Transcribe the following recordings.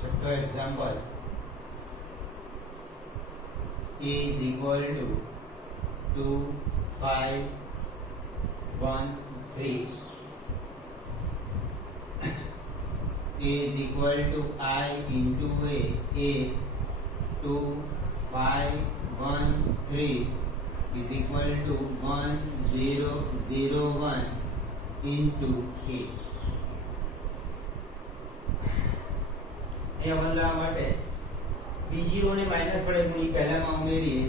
छठो example a is equal to 2 5 1 3 a is equal to I into a 2 5 1 3 is equal to 1 0 0 1 into a. અહીંયા બદલવા માટે બીજી row ને minus વડે ગુણી પહેલામાં ઉમેરીએ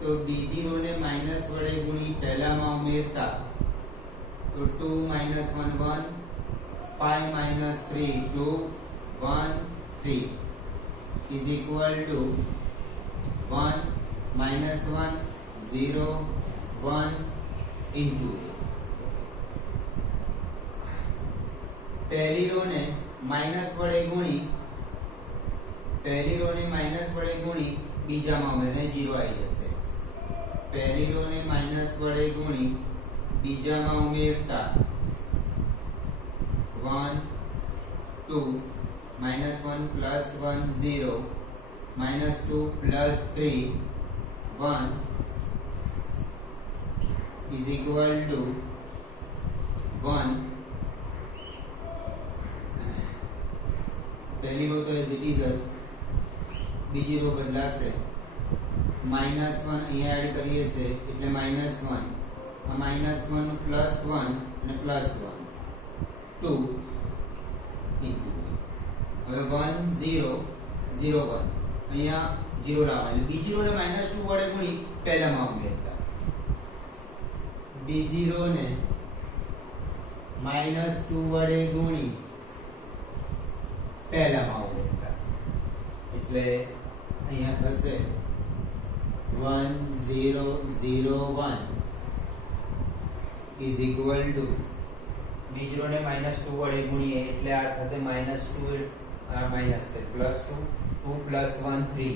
તો બીજી રો ને માઈનસ વડે ગુણી પહેલામાં ઉમેરતા તો 2 1 1 5 3 2 1 3 is equal to 1 1 0 1 into a. पहली रो ने माइनस वडे गुणी पहली रो ने माइनस वडे गुणी बीजा में उमेरने 0 आई जશે पहली रो ने माइनस वडे गुणी बीजा में उमेरता 1 2 -1 + 1 0 -2 + 3 1 is equal to 1. पहली रो तो एज इट इज बीजी रो बदलाશે -1 અહીંયા એડ કરીએ છે એટલે -1 આ -1 +1 અને +1 2 ઇન્ટુ હવે 1 0 0 1 અહીંયા 0 લાવવાનું બીજી રો ને -2 વડે ગુણી પહેલામાં ઉમેરતા બીજી રો ને -2 વડે ગુણી પહેલામાં ઉમેરતા એટલે અહીંયા થશે 1 0 0 1 is equal to બીજી રો ને -2 વડે ગુણીએ એટલે આ થશે -2 આ માઈનસ છે +2 2 + 1 3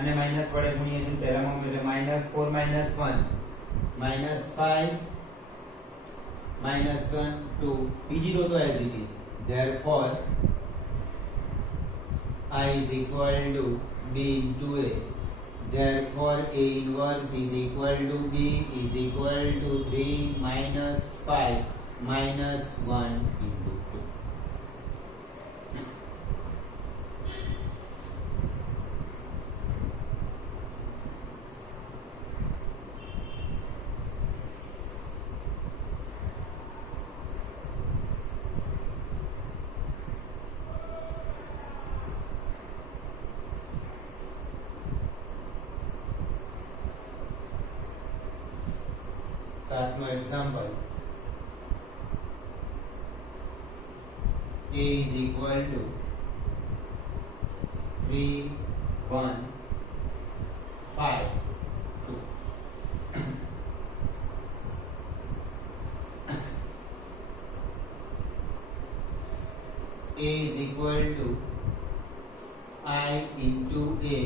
અને માઈનસ વડે ગુણીએ છે પહેલામાં ઉમેરીએ -4 -1 -5 -1 2 બીજી રો તો as it is therefore I is equal to b into a therefore a inverse is equal to b is equal to 3 -5 -1 into 2. सातवां example a is equal to 3 1 5 2 a is equal to I into a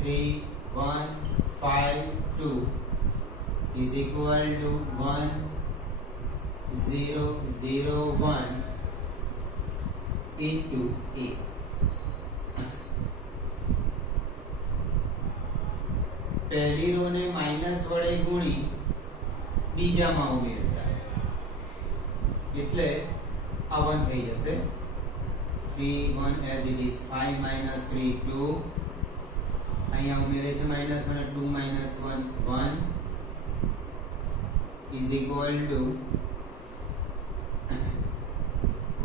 3 1 5 2 is equal to 1 0 0 1 into a. पहली रो ने minus वडे गुणी बीजाમાં ઉમેરતા એટલે આ 1 થઈ જશે 3 1 as it is 5 3 2 અહીંયા ઉમેરે છે -1 2 -1 1 is equal to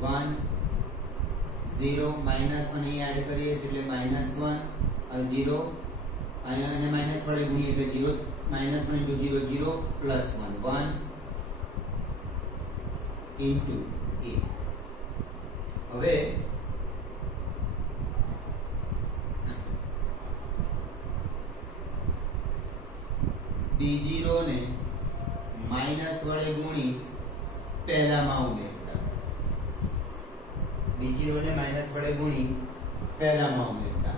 1 0 -1 અહીં એડ કરીએ એટલે -1 0 અહીંયા અને માઈનસ વડે ગુણીએ એટલે 0 -1 into 0 0 + 1 1 into a. હવે બીજી રો ને માઈનસ વડે ગુણી પહેલામાં ઉમેરતા બીજી રો ને માઈનસ વડે ગુણી પહેલામાં ઉમેરતા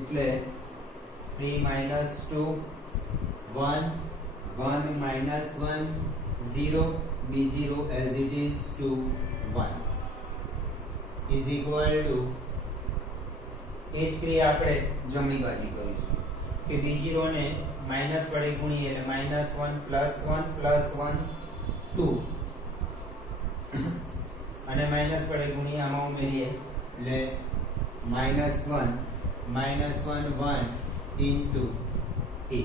એટલે 3 -2 1 1 -1 0 b0 as it is to 1 is equal to એ જ ક્રિયા આપણે જમણી બાજુ કરીશું કે b0 ને માઈનસ વડે ગુણીએ એટલે -1 +1 +1 2 અને માઈનસ વડે ગુણીએ આમાં ઉમેરીએ એટલે -1 into a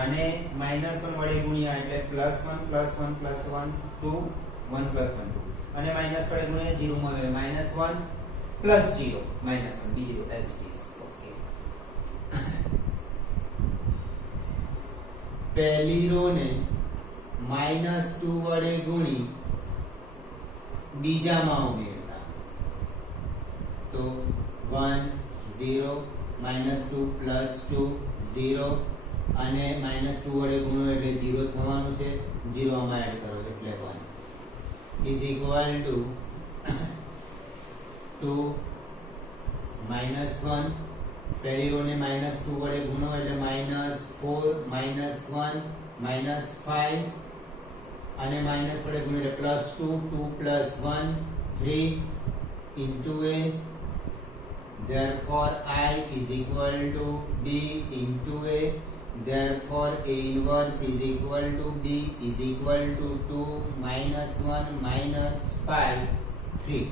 અને -1 વડે ગુણ્યા એટલે +1 +1 +1 2 1 +1 2 અને માઈનસ વડે ગુણ્યા 0 માં આવે -1 +0 -1 b0 as it is okay પહેલી રો ને -2 વડે ગુણી બીજામાં ઉમેરતા તો 1 0 -2 +2 0 અને -2 વડે ગુણો એટલે 0 થવાનું છે 0 આમાં એડ કરો એટલે 1 is equal to 2 -1 પહેલી રો ને -2 વડે ગુણો એટલે -4 -1 -5 અને માઈનસ વડે ગુણો એટલે +2 2 +1 3 into a therefore I is equal to b into a therefore a inverse is equal to b is equal to 2 -1 -5 3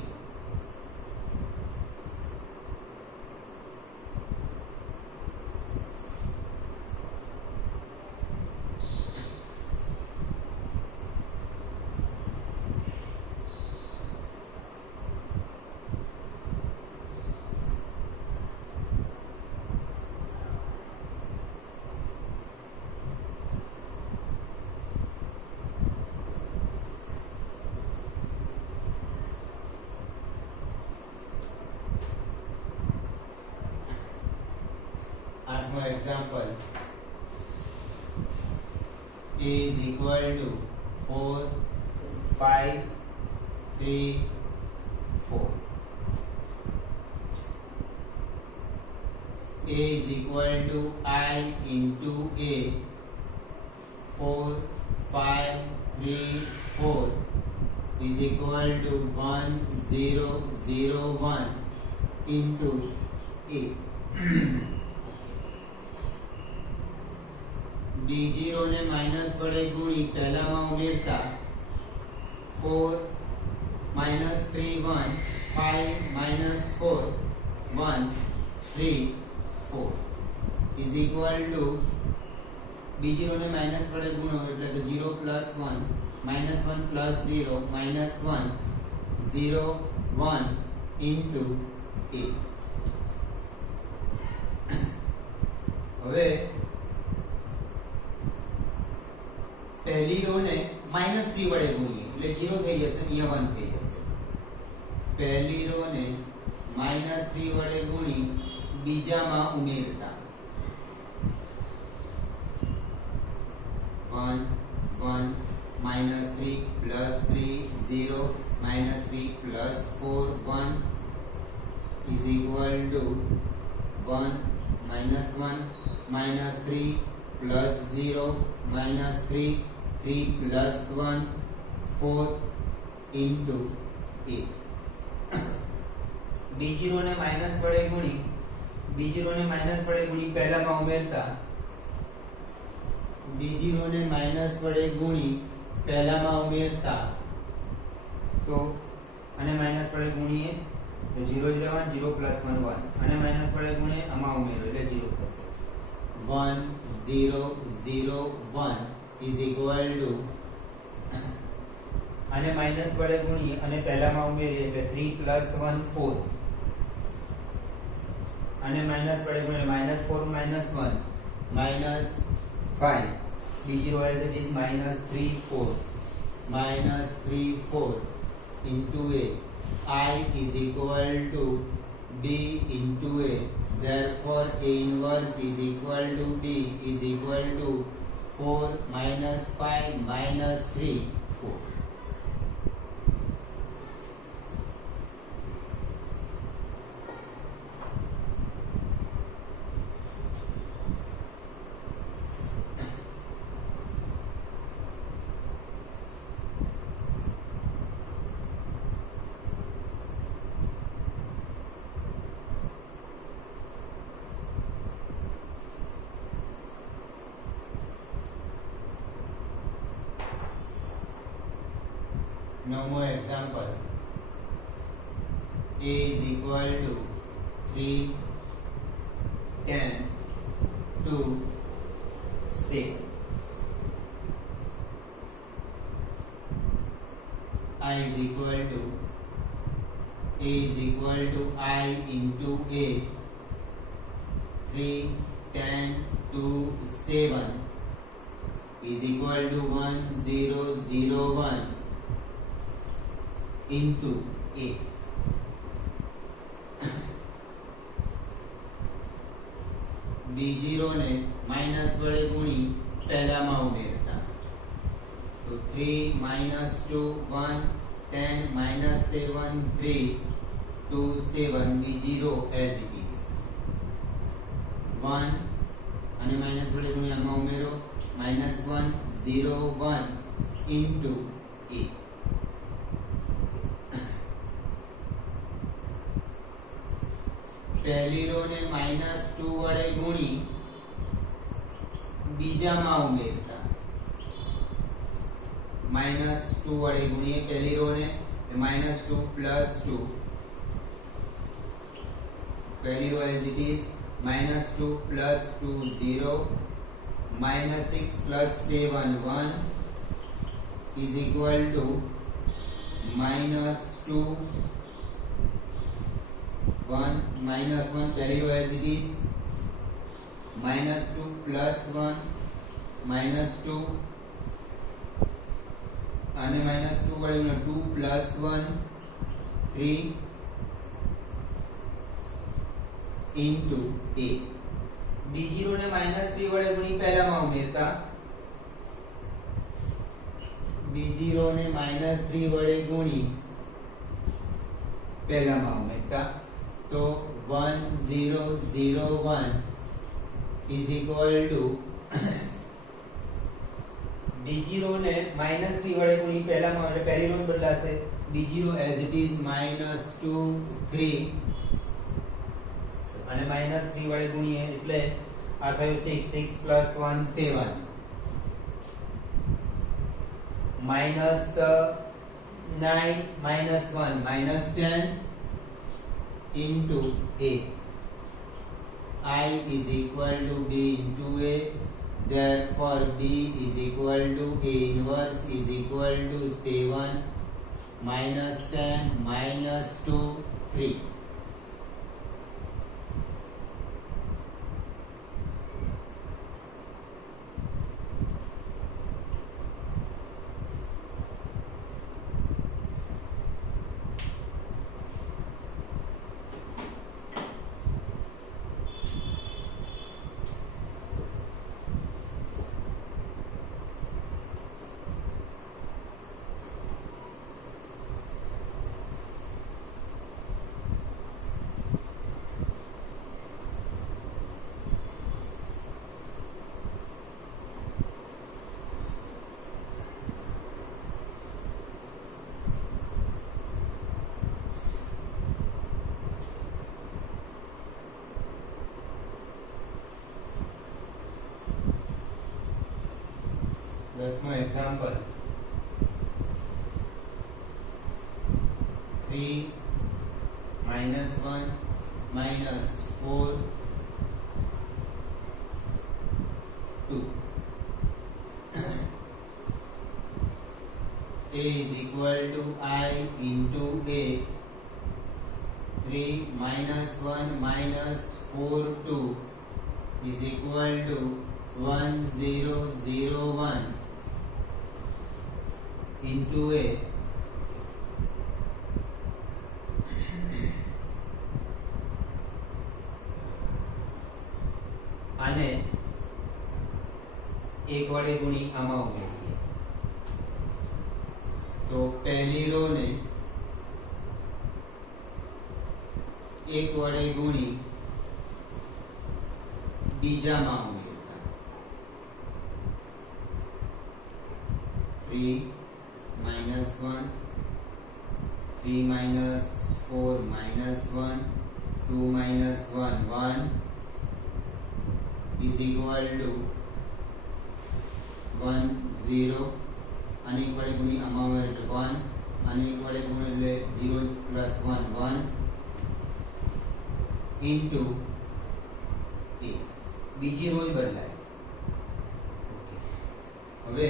આઠમો example a is equal to 4 5 3 4 a is equal to I into a 4 5 3 4 is equal to 1 0 0 1 into a b0 ને minus વડે ગુણી પહેલામાં ઉમેરતા 4 -3 1 5 -4 1 3 4 is equal to b0 ને minus વડે ગુણો એટલે તો 0 + 1 -1 + 0 -1 0 1 into a હવે પહેલી રો ને -3 વડે ગુણીએ એટલે 0 થઈ જશે અહીંયા 1 થઈ જશે પહેલી રો ને -3 વડે ગુણી બીજામાં ઉમેરતા 1 1 -3 +3 0 -3 +4 1 is equal to 1 -1 -3 +0 -3 3 + 1 4 into a b0 ને માઈનસ વડે ગુણી પહેલામાં ઉમેરતા b0 ને માઈનસ વડે ગુણી પહેલામાં ઉમેરતા તો અને માઈનસ વડે ગુણીએ તો 0 0 1 0 + 1 1 અને માઈનસ વડે ગુણીએ આમાં ઉમેરો એટલે 0 થશે 1 0 0 1 is equal to અને માઈનસ વડે ગુણીએ અને પહેલામાં ઉમેરીએ એટલે 3 + 1 4 અને માઈનસ વડે ગુણીએ -4 -1 -5 b0 as it is -3 4 -3 4 into a I is equal to b into a therefore a inverse is equal to b is equal to 4 -5 -3 4 8 નવમો example a is equal to 3 10 2 6 I is equal to a is equal to I into a 3 10 2 7 is equal to 1 0 0 1 into a. d0 ને minus વડે ગુણી પહેલામાં ઉમેરતા તો 3 minus 2 1 10 minus 7 3 2 7 d0 as it is 1 અને minus વડે ગુણી આમાં ઉમેરો -1 0 1 into a. પહેલી રો ને -2 વડે ગુણી બીજામાં ઉમેરતા -2 વડે ગુણીએ પહેલી રો ને -2 + 2 પહેલી row as it is -2 + 2 0 -6 + 7 1 is equal to -2 1 -1 પહેલી રો as it is -2 + 1 -2 અને -2 વડે 2 + 1 3 into a. d0 ને -3 વડે ગુણી પહેલામાં ઉમેરતા d0 ને -3 વડે ગુણી પહેલામાં ઉમેરતા તો 1 0 0 1 is equal to d0 ને -3 વડે ગુણી પહેલામાં એટલે પહેલી રો બદલાશે d0 as it is -2 3 અને -3 વડે ગુણીએ એટલે આ થયું 6 6 + 1 7 -9 -1 -10 into a. I is equal to b into a. Therefore b is equal to a inverse is equal to 7 -10 -2 3. દસમો example 3 -1 -4 2 a is equal to I into a 3 -1 -4 2 is equal to 1 0 0 1 into a. આને એક વડે ગુણી આમાં ઉમેરીએ તો પહેલી row ને એક વડે ગુણી બીજામાં ઉમેરતા 3 -1 3 -4 -1 2 -1 1 is equal to 1 0 અને એક વડે ગુણી આમાં એટલે 1 આને 1 વડે ગુણો એટલે 0 પ્લસ 1 1 ઇન્ટુ a. બીજી રો જ બદલાય. હવે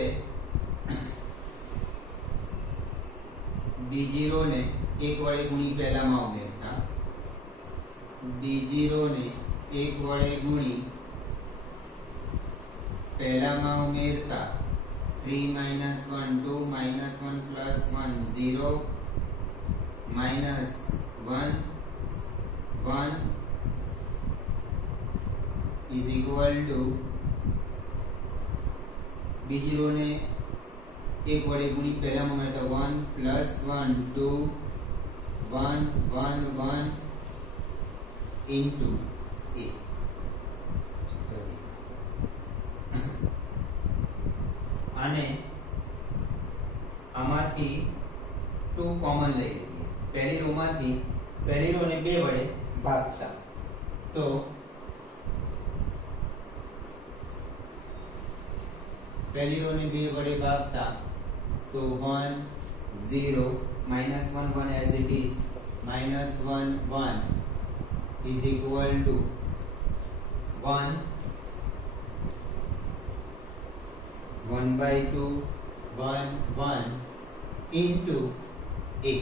બીજી રો ને 1 વડે ગુણી પહેલામાં ઉમેરતા, બીજી રો ને 1 વડે ગુણી પહેલામાં ઉમેરતા 3 minus 1 2 minus 1 plus 1 0 minus 1 1 is equal to બીજી રો ને 1 વડે ગુણી પહેલામાં ઉમેરતા 1 plus 1 2 1 1 1 into a. આને આમાંથી 2 કોમન લઈ લઈએ. પહેલી રો માંથી પહેલી રો ને 2 વડે ભાગતા તો પહેલી રો ને 2 વડે ભાગતા તો 1 0 minus 1 1 as it is minus 1 1 is equal to 1 1 by 2 1 1 into a.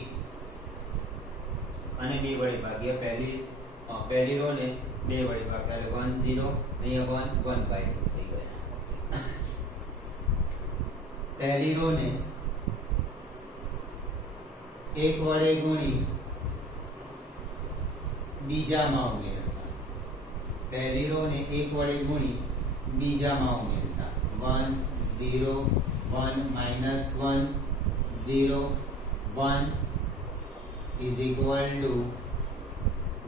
અને 2 વડે ભાગ્યા પહેલી રો ને 2 વડે ભાગતા એટલે 1 0 અહીંયા 1 1 by 2 થઈ ગયા. પહેલી રો ને 1 વડે ગુણી બીજામાં ઉમેરતા, પહેલી રો ને 1 વડે ગુણી બીજામાં ઉમેરતા 1 0 1 minus 1 0 1 is equal to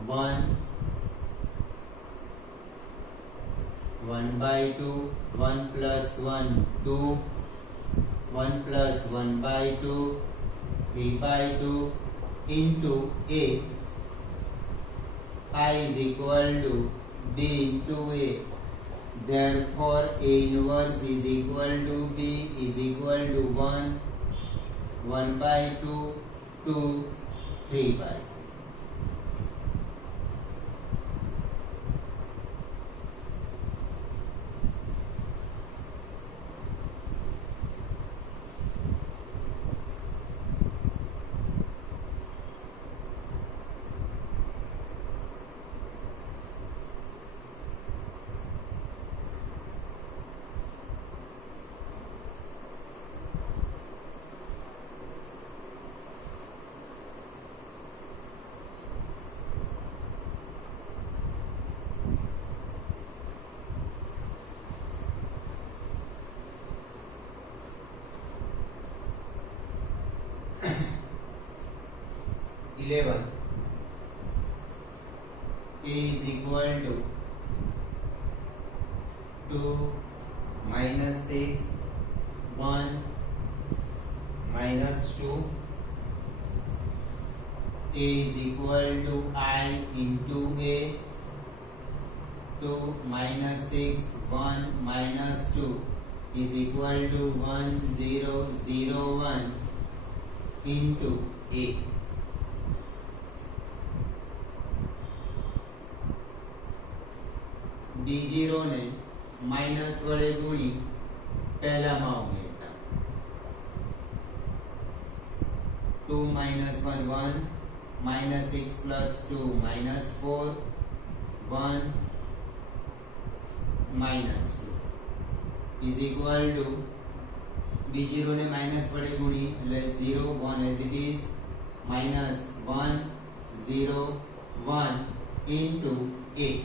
1 1 by 2 1 plus 1 2 1 plus 1 by 2 3 by 2 into a. I is equal to b into a. Therefore a inverse is equal to b is equal to 1 1 by 2 2 3 by 2. A is equal to 2 minus 6 1 minus 2. A is equal to I into A. 2 minus 6 1 minus 2 is equal to 1 0 0 1 into A. બીજી row ને minus વડે ગુણી પહેલામાં ઉમેરતા 2 minus 1 1 minus 6 plus 2 minus 4 1 minus 2 is equal to બીજી row ને minus વડે ગુણી એટલે 0 1 as it is minus 1 0 1 into 8.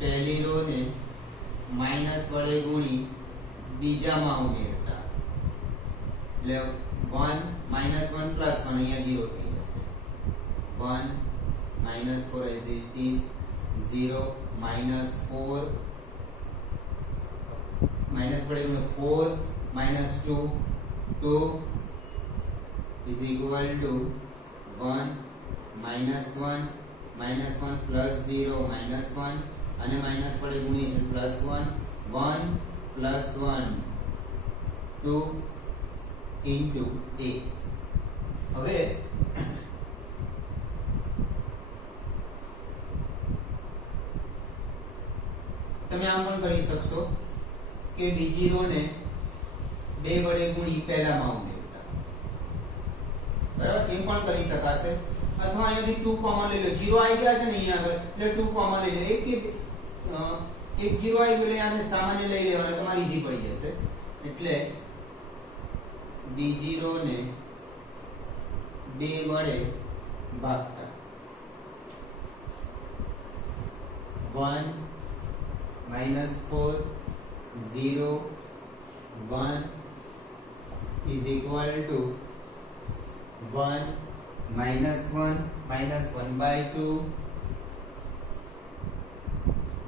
પહેલી રો ને માઇનસ વડે ગુણી બીજામાં ઉમેરતા એટલે 1 minus 1 plus 1 અહીંયા 0 થઈ જશે 1 minus 4 as it is 0 minus 4 minus વડે ગુણો 4 minus 2 2 is equal to 1 minus 1 plus 0 minus 1 અને માઇનસ વડે ગુણીએ એટલે +1 1 +1 2 into a. હવે તમે આમ પણ કરી શકશો કે d0 ને 2 વડે ગુણી પહેલામાં ઉમેરતા, બરાબર, એમ પણ કરી શકાશે. અથવા અહીંયાથી 2 કોમન લઈ લો, 0 આવી ગયા છે ને અહીંયા આગળ, એટલે 2 કોમન લઈ લો. એક 0 આવી ગયું એટલે આને સામાન્ય લઈ લેવાનો, તમારે ઈઝી પડી જશે. એટલે d0 ને 2 વડે ભાગતા 1 -4 0 1 is equal to 1 -1 -1/2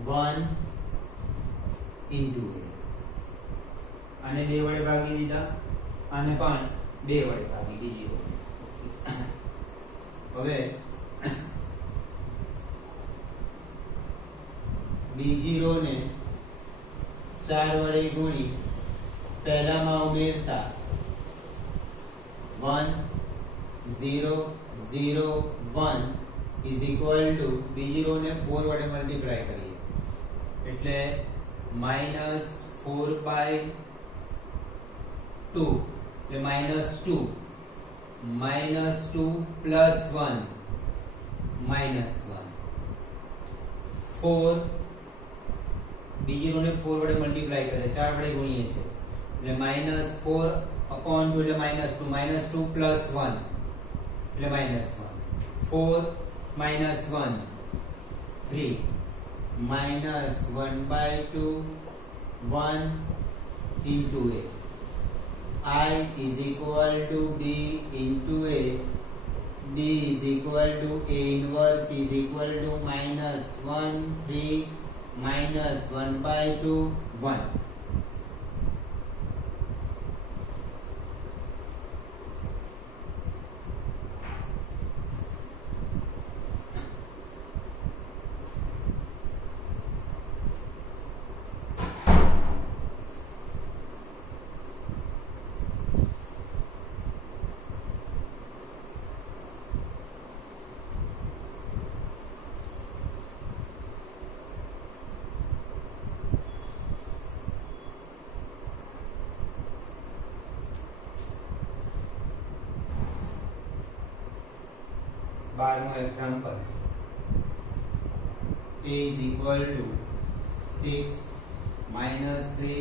1 into a. આને 2 વડે ભાગી દીધા, આને પણ 2 વડે ભાગી d0. હવે d0 ને 4 વડે ગુણી પહેલામાં ઉમેરતા 1 0 0 1 is equal to d0 ને 4 વડે મલ્ટીપ્લાય કરીએ એટલે -4/2 એટલે -2 -2 + 1 -1 4 d0 ને 4 વડે મલ્ટીપ્લાય કરે 4 વડે ગુણીએ છે એટલે -4/2 એટલે -2 + 1 એટલે -1 4 -1 3 -1/2 1 into a. I is equal to b into a. D is equal to a inverse is equal to -1 3 -1/2 1. બારમો example. A is equal to 6 -3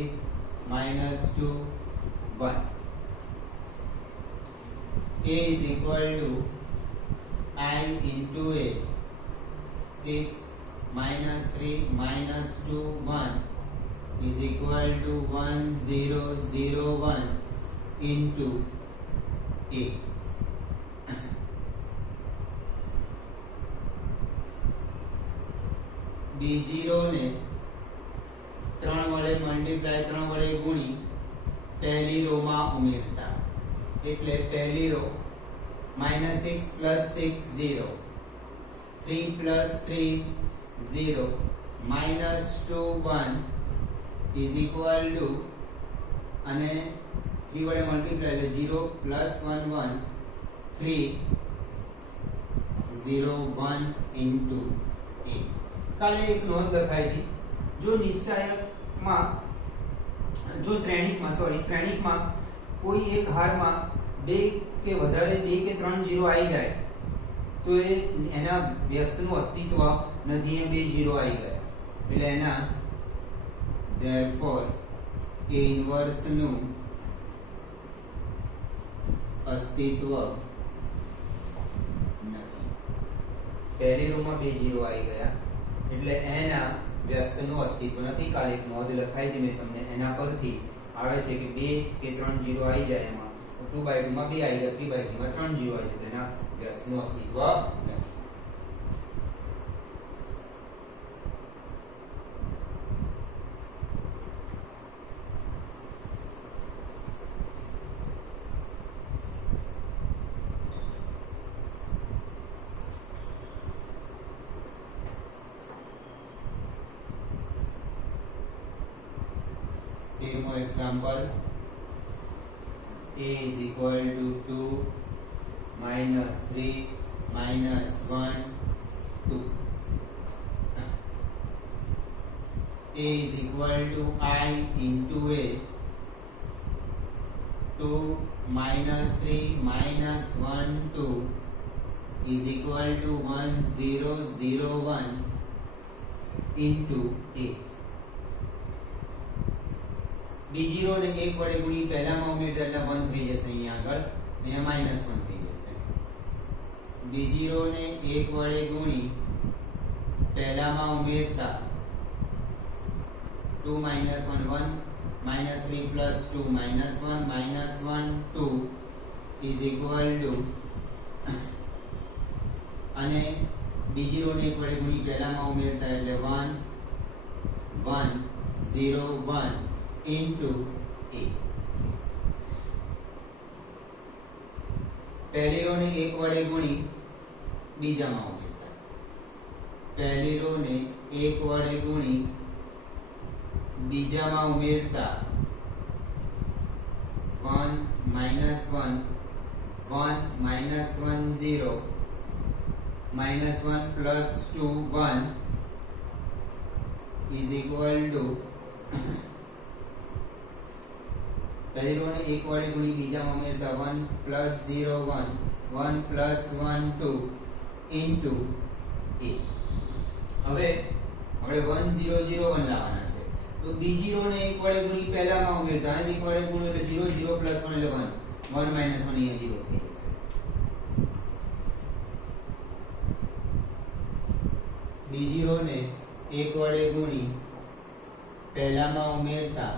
-2 1. A is equal to I into a. 6 -3 -2 1 is equal to 1 0 0 1 into a. d0 ને 3 વડે multiply 3 વડે ગુણી પહેલી row માં ઉમેરતા એટલે પહેલી row -6 + 6 0 3 + 3 0 -2 1 is equal to અને 3 વડે મલ્ટીપ્લાય એટલે 0 + 1 1 3 0 1 into a. કાલે એક નોંધ લખાઈ હતી, જો નિશ્ચાયકમાં જો શ્રેણિકમાં કોઈ એક હારમાં 2 કે વધારે 2 કે 3 0 આવી જાય તો એના વ્યસ્તનું અસ્તિત્વ નથી, એ 2 0 આવી ગયા એટલે એના therefore a inverse નું અસ્તિત્વ નથી. પહેલી રોમાં 2 0 આવી ગયા એટલે એના વ્યસ્તનું અસ્તિત્વ નથી. કાલે એક નોંધ લખાઈ હતી મેં તમને, એના પરથી આવે છે કે 2 કે 3 0 આવી જાય એમાં 2/2 માં 2 આવી ગયા, 3/2 માં 3 0 આવી જાય તો એના વ્યસ્તનું અસ્તિત્વ નથી. નો example a is equal to 2 minus 3 minus 1 2. A is equal to I into a. 2 minus 3 minus 1 2 is equal to 1 0 0 1 into a. બીજી રો ને 1 વડે ગુણી પહેલામાં ઉમેરતા એટલે 1 થઈ જશે અહીંયા આગળ અહીંયા -1 થઈ જશે. બીજી રો ને 1 વડે ગુણી પહેલામાં ઉમેરતા 2 minus 1 1 minus 3 plus 2 minus 1 2 is equal to અને બીજી રો ને 1 વડે ગુણી પહેલામાં ઉમેરતા એટલે 1 1 0 1 into a. પહેલી રો ને 1 વડે ગુણી બીજામાં ઉમેરતા. પહેલી રો ને 1 વડે ગુણી બીજામાં ઉમેરતા 1 minus 1 1 minus 1 0 minus 1 plus 2 1 is equal to પહેલી રો ને 1 વડે ગુણી બીજામાં ઉમેરતા 1 plus 0 1 1 plus 1 2 into a. હવે આપણે 1 0 0 1 લાવવાના છે તો બીજી રો ને 1 વડે ગુણી પહેલામાં ઉમેરતા અને 1 વડે ગુણો એટલે 0 0 plus 1 એટલે 1 1 minus 1 અહીંયા 0 થઈ જશે. બીજી રો ને 1 વડે ગુણી પહેલામાં ઉમેરતા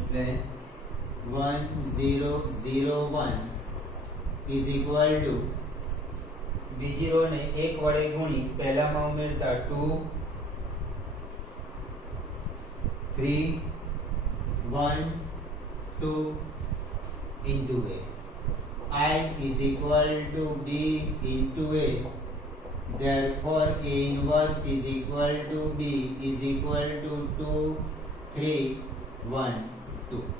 એટલે 1 0 0 1 is equal to બીજી રો ને 1 વડે ગુણી પહેલામાં ઉમેરતા 2 3 1 2 into a. I is equal to b into a. Therefore a inverse is equal to b is equal to 2 3 1 2.